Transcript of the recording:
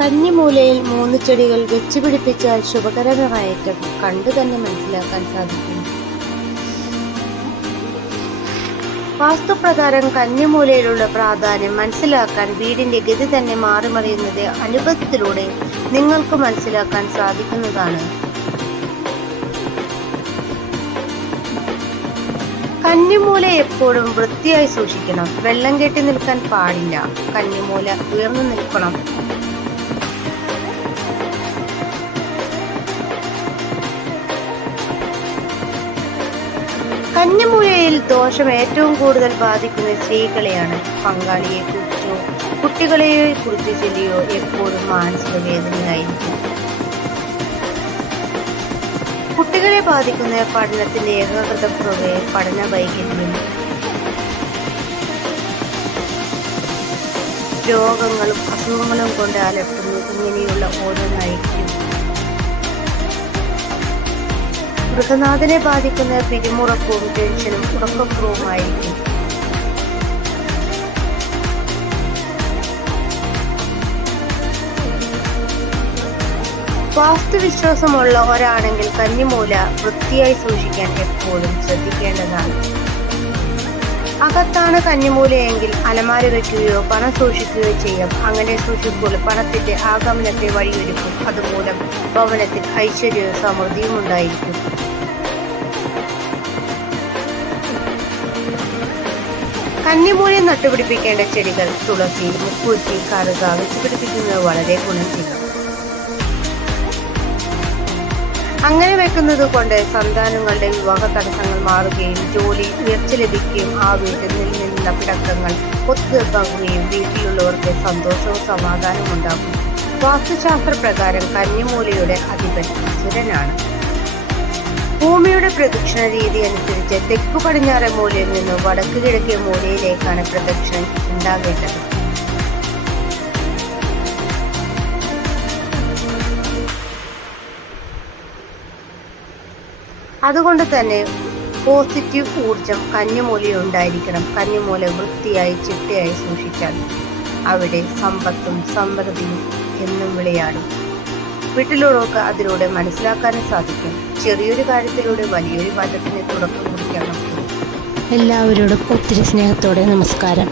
കന്നിമൂലയിൽ മൂന്ന് ചെടികൾ വെച്ച് പിടിപ്പിച്ചാൽ ശുഭകരമായേറ്റം കണ്ടു തന്നെ മനസ്സിലാക്കാൻ സാധിക്കും. വാസ്തുപ്രകാരം കഞ്ഞിമൂലയിലുള്ള പ്രാധാന്യം മനസ്സിലാക്കാൻ വീടിന്റെ ഗതി തന്നെ മാറിമറിയുന്നത് അനുഭവത്തിലൂടെ നിങ്ങൾക്ക് മനസ്സിലാക്കാൻ സാധിക്കുന്നതാണ്. കന്നിമൂല എപ്പോഴും വൃത്തിയായി സൂക്ഷിക്കണം. വെള്ളം കെട്ടി നിൽക്കാൻ പാടില്ല. കന്നിമൂല ഉയർന്നു നിൽക്കണം. കന്നിമൂലയിൽ ദോഷം ഏറ്റവും കൂടുതൽ ബാധിക്കുന്ന സ്ത്രീകളെയാണ് പങ്കാളിയെ കുറിച്ചോ കുട്ടികളെ കുറിച്ച് ചൊല്ലിയോ എപ്പോഴും മാനസിക വേദനയായിരിക്കും. കുട്ടികളെ ബാധിക്കുന്ന പഠനത്തിന്റെ ഏകാഗ്രത ഏകാഗ്രതക്കുറവ് പഠന വൈകല്യം രോഗങ്ങളും അസുഖങ്ങളും കൊണ്ട് അലട്ടുന്നു ഇങ്ങനെയുള്ള ഓരോന്നായിരിക്കും. മൃഗനാഥനെ ബാധിക്കുന്ന പിരിമുറക്കവും ടെൻഷനും ഉറക്കക്കുറവുമായിരിക്കും വാസ്തുവിശ്വാസമുള്ള ഒരാണെങ്കിൽ കന്നിമൂല വൃത്തിയായി സൂക്ഷിക്കാൻ എപ്പോഴും ശ്രദ്ധിക്കേണ്ടതാണ്. അകത്താണ് കഞ്ഞിമൂലയെങ്കിൽ അലമാര വയ്ക്കുകയോ പണം സൂക്ഷിക്കുകയോ ചെയ്യാം. അങ്ങനെ സൂക്ഷിക്കുമ്പോൾ പണത്തിന്റെ ആഗമനത്തെ വഴിയൊരുക്കും. അതുമൂലം ഭവനത്തിൽ ഐശ്വര്യവും സമൃദ്ധിയും ഉണ്ടായിരിക്കും. കന്നിമൂലം നട്ടുപിടിപ്പിക്കേണ്ട ചെടികൾ തുളസി മുക്കൂറ്റി കറുക വെച്ച് പിടിപ്പിക്കുന്നത് വളരെ ഗുണം ചെയ്യും അങ്ങനെ വെക്കുന്നത് കൊണ്ട് സന്താനങ്ങളുടെ വിവാഹ തടസ്സങ്ങൾ മാറുകയും ജോലി ഉയർച്ച ലഭിക്കുകയും ആ വീട്ടിൽ നിന്നുള്ള പിടക്കങ്ങൾ ഒത്തുതീർപ്പാക്കുകയും വീട്ടിലുള്ളവർക്ക് സന്തോഷവും സമാധാനവും ഉണ്ടാകും വാസ്തുശാസ്ത്ര പ്രകാരം കന്യമൂലയുടെ അധിപൻ അസുരനാണ്. ഭൂമിയുടെ പ്രദക്ഷിണ രീതി അനുസരിച്ച് തെക്കു പടിഞ്ഞാറെ മൂലയിൽ നിന്നും വടക്ക് കിഴക്കേ മൂലയിലേക്കാണ് പ്രദക്ഷിണം ഉണ്ടാകേണ്ടത്. അതുകൊണ്ട് തന്നെ പോസിറ്റീവ് ഊർജം കന്നിമൂലയിൽ ഉണ്ടായിരിക്കണം കന്നിമൂല വൃത്തിയായി ചിട്ടയായി സൂക്ഷിച്ചാൽ അവിടെ സമ്പത്തും സമൃദ്ധിയും എന്നും വിളയാടും. വീട്ടിലുള്ളവർക്ക് അതിലൂടെ മനസ്സിലാക്കാനും സാധിക്കും. ചെറിയൊരു കാര്യത്തിലൂടെ വലിയൊരു മാറ്റത്തിന് തുടക്കം കുറിക്കാൻ എല്ലാവരോടും ഒത്തിരി സ്നേഹത്തോടെ നമസ്കാരം.